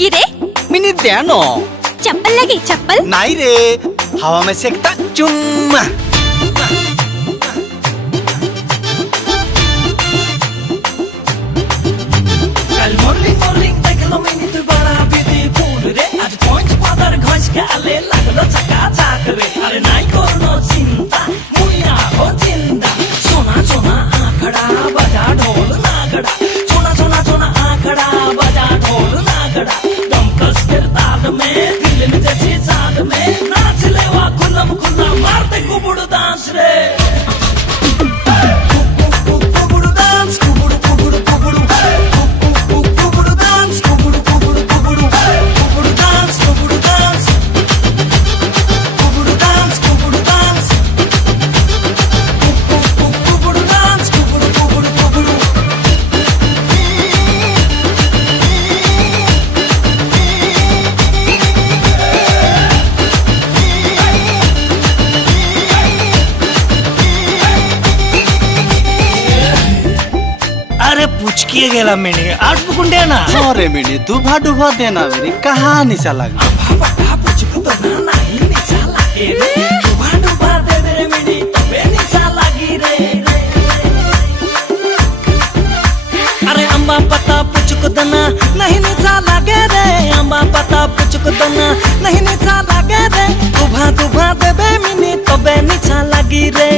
की रे मिनी देनो चप्पल लगी चप्पल नहीं रे हवा में सेकता चुम्मा कल मॉर्निंग देख लो मिनी तू बड़ा ब्यूटीफुल रे आज पॉइंट्स पादर घस के आले लागलो चका चाक रे अरे नहीं करनो चिंता मुया हो जिंदा सोना सोना आंकड़ा बजा ढोल नागड़ा सोना सोना सोना आंकड़ा बजा ढोल नागड़ा दमकस के ताल में दिल में जैसी चाँद में नाच ले वा खुल्लम खुल्ला मार दे कुबुड़ डांस रे पूछ किए गेला मिनी आठ बुकुंडे ना अरे मिनी दुभा दुभा देना मेरी कहाँ निशा लगा बाबा पूछ तो ना नहीं निशा लगे रे दुभा दुभा दे रे मिनी तबे निशा लगी रे अरे अम्बा पता पूछ को दना नहीं निशा लगे रे अम्बा पता पूछ को दना नहीं निशा लगे रे दुभा दुभा दे मिनी तबे निशा लगी रे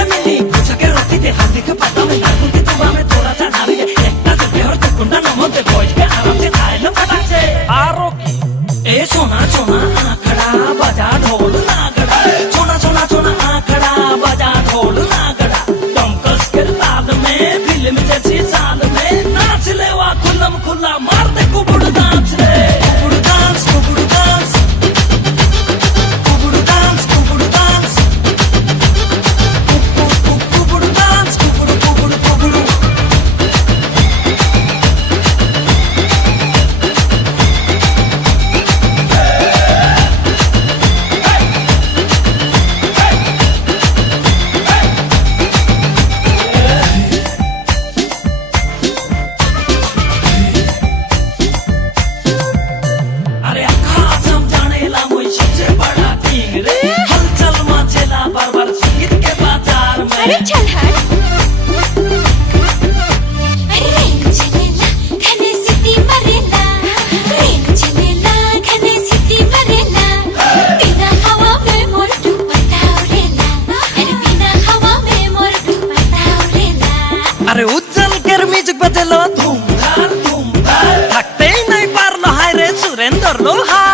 ए मिनी पूछ के रोटी दे हाथ के पता में लागू के दुबा में थोड़ा सा डाल के एक ना तो बेहर तो कुंडा न मोते बोझ के आराम से खाए लो फटाक से आरो की ए सोना सोना आंकड़ा बजा ढोल नागड़ा सोना सोना सोना आंकड़ा बजा ढोल नागड़ा दमकस के ताल में फिल्म जैसी चाल में नाच ले वा खुल्लम खुल्ला मार दे कुबुड़ डांस रे कुबुड़ डांस कुबुड़ डांस कुबुड़ डांस कुबुड़ डांस कुबुड़ डांस कुबुड़ कुबुड़ कुबुड़ अरे चल हट अरे रेन चलेला घने सिटी मरेला रेन चलेला घने सिटी मरेला बिना हवा में मोर दुपट्टा उड़ेला अरे बिना हवा में मोर दुपट्टा उड़ेला अरे उज्जल कर म्यूजिक बजेलो धूम धार थकते ही नहीं पारलो हाय रे सुरेंद्र लो हाय